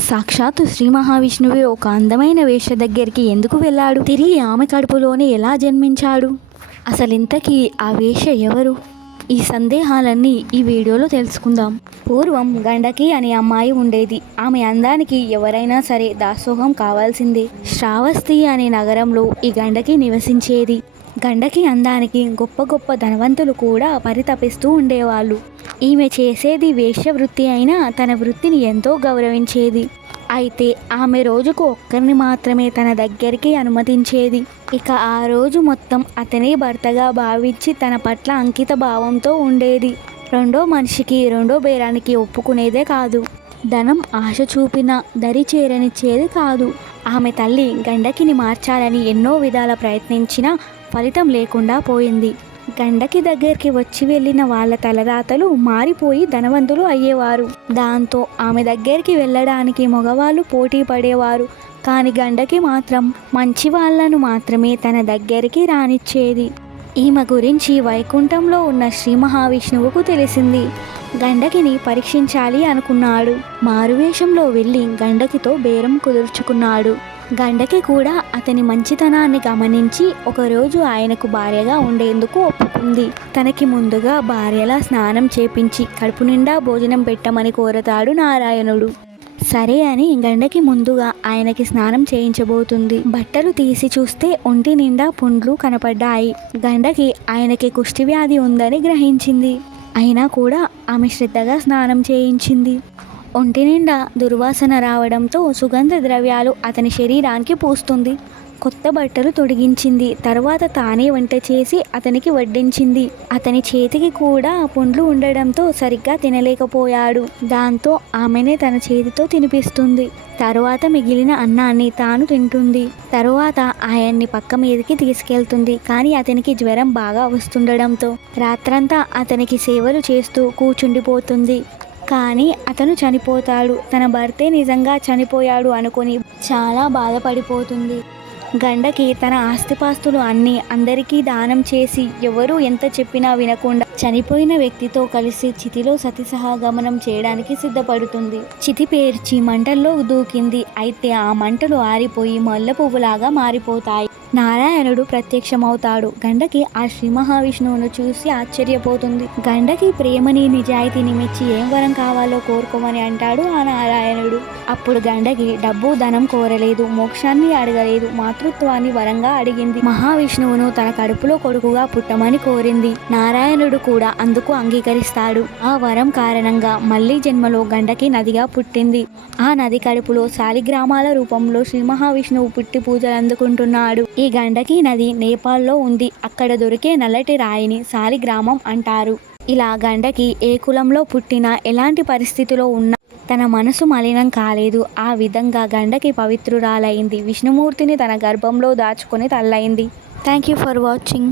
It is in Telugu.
సాక్షాత్తు శ్రీ మహావిష్ణువే ఒక అందమైన వేష దగ్గరికి ఎందుకు వెళ్ళాడు? తిరిగి ఆమె కడుపులోనే ఎలా జన్మించాడు? అసలు ఇంతకీ ఆ వేష ఎవరు? ఈ సందేహాలన్నీ ఈ వీడియోలో తెలుసుకుందాం. పూర్వం గండకి అనే అమ్మాయి ఉండేది. ఆమె అందానికి ఎవరైనా సరే దాసోహం కావాల్సిందే. శ్రావస్తి అనే నగరంలో ఈ గండకి నివసించేది. గండకి అందానికి గొప్ప గొప్ప ధనవంతులు కూడా పరితపిస్తూ ఉండేవాళ్ళు. ఈమె చేసేది వేశ్యవృత్తి అయినా తన వృత్తిని ఎంతో గౌరవించేది. అయితే ఆమె రోజుకు ఒక్కరిని మాత్రమే తన దగ్గరికి అనుమతించేది. ఇక ఆ రోజు మొత్తం అతనే భర్తగా భావించి తన పట్ల అంకిత భావంతో ఉండేది. రెండో మనిషికి రెండో బేరానికి ఒప్పుకునేదే కాదు. ధనం ఆశ చూపిన దరి చేరనిచ్చేది కాదు. ఆమె తల్లి గండకిని మార్చాలని ఎన్నో విధాల ప్రయత్నించినా ఫలితం లేకుండా పోయింది. గండకి దగ్గరికి వచ్చి వెళ్ళిన వాళ్ళ తలరాతలు మారిపోయి ధనవంతులు అయ్యేవారు. దాంతో ఆమె దగ్గరికి వెళ్ళడానికి మగవాళ్ళు పోటీ పడేవారు. కానీ గండకి మాత్రం మంచి వాళ్ళను మాత్రమే తన దగ్గరికి రానిచ్చేది. ఈమె గురించి వైకుంఠంలో ఉన్న శ్రీ మహావిష్ణువుకు తెలిసింది. గండకిని పరీక్షించాలి అనుకున్నాడు. మారువేషంలో వెళ్ళి గండకితో బేరం కుదుర్చుకున్నాడు. గండకి కూడా అతని మంచితనాన్ని గమనించి ఒకరోజు ఆయనకు భార్యగా ఉండేందుకు ఒప్పుకుంది. తనకి ముందుగా భార్యలా స్నానం చేపించి కడుపు నిండా భోజనం పెట్టమని కోరతాడు నారాయణుడు. సరే అని గండకి ముందుగా ఆయనకి స్నానం చేయించబోతుంది. బట్టలు తీసి చూస్తే ఒంటి నిండా పుండ్లు కనపడ్డాయి. గండకి ఆయనకి కుష్టి వ్యాధి ఉందని గ్రహించింది. అయినా కూడా ఆమె శ్రద్ధగా స్నానం చేయించింది. ఒంటి నిండా దుర్వాసన రావడంతో సుగంధ ద్రవ్యాలు అతని శరీరానికి పూస్తుంది. కొత్త బట్టలు తొడిగించింది. తర్వాత తానే వంట చేసి అతనికి వడ్డించింది. అతని చేతికి కూడా పుండ్లు ఉండడంతో సరిగ్గా తినలేకపోయాడు. దాంతో ఆమెనే తన చేతితో తినిపిస్తుంది. తరువాత మిగిలిన అన్నాన్ని తాను తింటుంది. తరువాత ఆయన్ని పక్క మీదకి తీసుకెళ్తుంది. కానీ అతనికి జ్వరం బాగా వస్తుండడంతో రాత్రంతా అతనికి సేవలు చేస్తూ కూర్చుండిపోతుంది కానీ అతను చనిపోతాడు. తన భర్తే నిజంగా చనిపోయాడు అనుకొని చాలా బాధపడిపోతుంది. గండకి తన ఆస్తిపాస్తులు అన్నీ అందరికీ దానం చేసి ఎవరు ఎంత చెప్పినా వినకుండా చనిపోయిన వ్యక్తితో కలిసి చితిలో సతి చేయడానికి సిద్ధపడుతుంది. చితి పేర్చి మంటల్లో దూకింది. అయితే ఆ మంటలు ఆరిపోయి మల్లె పువ్వులాగా మారిపోతాయి. నారాయణుడు ప్రత్యక్షమవుతాడు. గండకి ఆ శ్రీ మహావిష్ణువును చూసి ఆశ్చర్యపోతుంది. గండకి ప్రేమని నిజాయితీని మెచ్చి ఏం వరం కావాలో కోరుకోమని అంటాడు ఆ నారాయణుడు. అప్పుడు గండకి డబ్బు ధనం కోరలేదు. మోక్షాన్ని అడగలేదు. మాతృత్వాన్ని వరంగా అడిగింది. మహావిష్ణువును తన కడుపులో కొడుకుగా పుట్టమని కోరింది. నారాయణుడు కూడా అందుకు అంగీకరిస్తాడు. ఆ వరం కారణంగా మళ్ళీ జన్మలో గండకి నదిగా పుట్టింది. ఆ నది కడుపులో శాలిగ్రామాల రూపంలో శ్రీ మహావిష్ణువు పుట్టి పూజలు అందుకుంటున్నాడు. ఈ గండకి నది నేపాల్లో ఉంది. అక్కడ దొరికే నల్లటి రాయిని సాలిగ్రామం అంటారు. ఇలా గండకి ఏ కులంలో పుట్టినా ఎలాంటి పరిస్థితిలో ఉన్నా తన మనసు మలినం కాలేదు. ఆ విధంగా గండకి పవిత్రురాలైంది. విష్ణుమూర్తిని తన గర్భంలో దాచుకొని తల్లైంది. Thank you for watching